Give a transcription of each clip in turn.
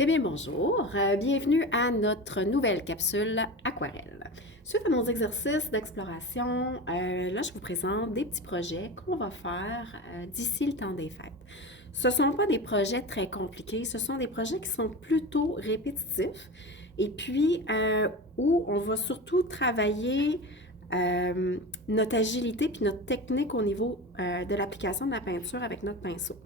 Eh bien, bonjour, bienvenue à notre nouvelle capsule aquarelle. Suite à nos exercices d'exploration, là, je vous présente des petits projets qu'on va faire d'ici le temps des fêtes. Ce ne sont pas des projets très compliqués, ce sont des projets qui sont plutôt répétitifs et puis où on va surtout travailler notre agilité puis notre technique au niveau de l'application de la peinture avec notre pinceau.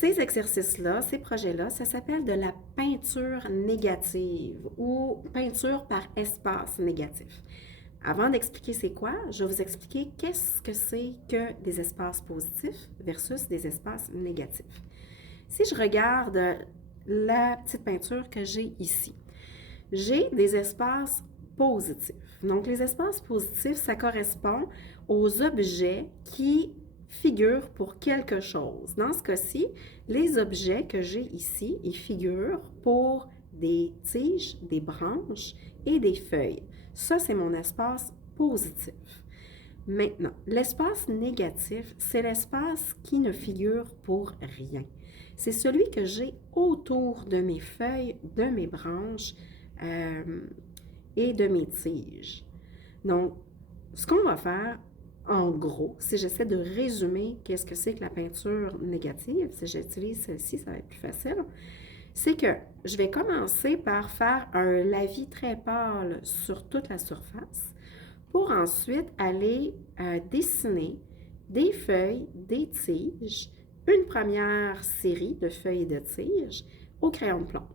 Ces exercices-là, ces projets-là, ça s'appelle de la peinture négative ou peinture par espace négatif. Avant d'expliquer c'est quoi, je vais vous expliquer qu'est-ce que c'est que des espaces positifs versus des espaces négatifs. Si je regarde la petite peinture que j'ai ici, j'ai des espaces positifs. Donc, les espaces positifs, ça correspond aux objets qui figurent pour quelque chose. Dans ce cas-ci, les objets que j'ai ici, ils figurent pour des tiges, des branches et des feuilles. Ça, c'est mon espace positif. Maintenant, l'espace négatif, c'est l'espace qui ne figure pour rien. C'est celui que j'ai autour de mes feuilles, de mes branches et de mes tiges. Donc, ce qu'on va faire, en gros, si j'essaie de résumer qu'est-ce que c'est que la peinture négative, si j'utilise celle-ci, ça va être plus facile, c'est que je vais commencer par faire un lavis très pâle sur toute la surface pour ensuite aller dessiner des feuilles, des tiges, une première série de feuilles et de tiges au crayon de plomb.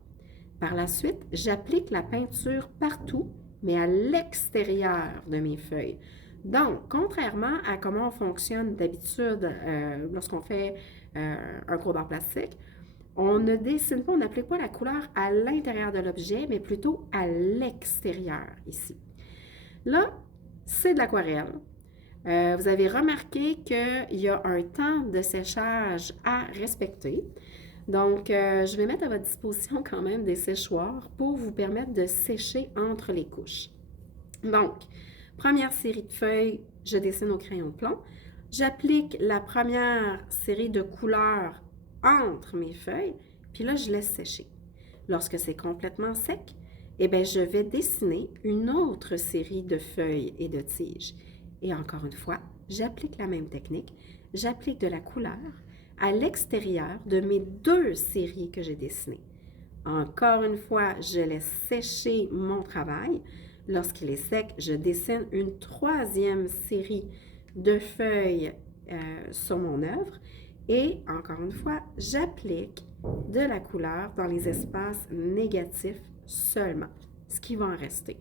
Par la suite, j'applique la peinture partout, mais à l'extérieur de mes feuilles. Donc, contrairement à comment on fonctionne d'habitude lorsqu'on fait un cours d'art plastique, on ne dessine pas, on n'applique pas la couleur à l'intérieur de l'objet, mais plutôt à l'extérieur ici. Là, c'est de l'aquarelle. Vous avez remarqué qu'il y a un temps de séchage à respecter. Donc, je vais mettre à votre disposition quand même des séchoirs pour vous permettre de sécher entre les couches. Donc, première série de feuilles, je dessine au crayon de plomb. J'applique la première série de couleurs entre mes feuilles, puis là, je laisse sécher. Lorsque c'est complètement sec, eh bien, je vais dessiner une autre série de feuilles et de tiges. Et encore une fois, j'applique la même technique. J'applique de la couleur à l'extérieur de mes deux séries que j'ai dessinées. Encore une fois, je laisse sécher mon travail. Lorsqu'il est sec, je dessine une troisième série de feuilles sur mon œuvre. Et encore une fois, j'applique de la couleur dans les espaces négatifs seulement, ce qui va en rester.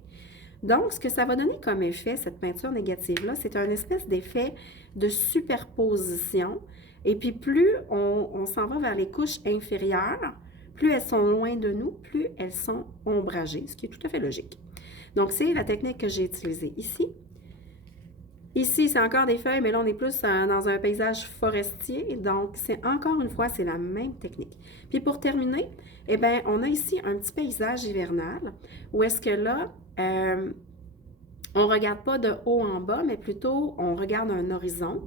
Donc, ce que ça va donner comme effet, cette peinture négative-là, c'est un espèce d'effet de superposition. Et puis, plus on s'en va vers les couches inférieures, plus elles sont loin de nous, plus elles sont ombragées, ce qui est tout à fait logique. Donc, c'est la technique que j'ai utilisée ici. Ici, c'est encore des feuilles, mais là, on est plus dans un paysage forestier. Donc, c'est encore une fois, c'est la même technique. Puis pour terminer, eh bien, on a ici un petit paysage hivernal où est-ce que là, on ne regarde pas de haut en bas, mais plutôt on regarde un horizon.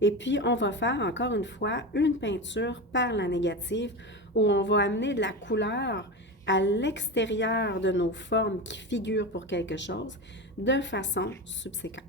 Et puis, on va faire encore une fois une peinture par la négative où on va amener de la couleur à l'extérieur de nos formes qui figurent pour quelque chose de façon subséquente.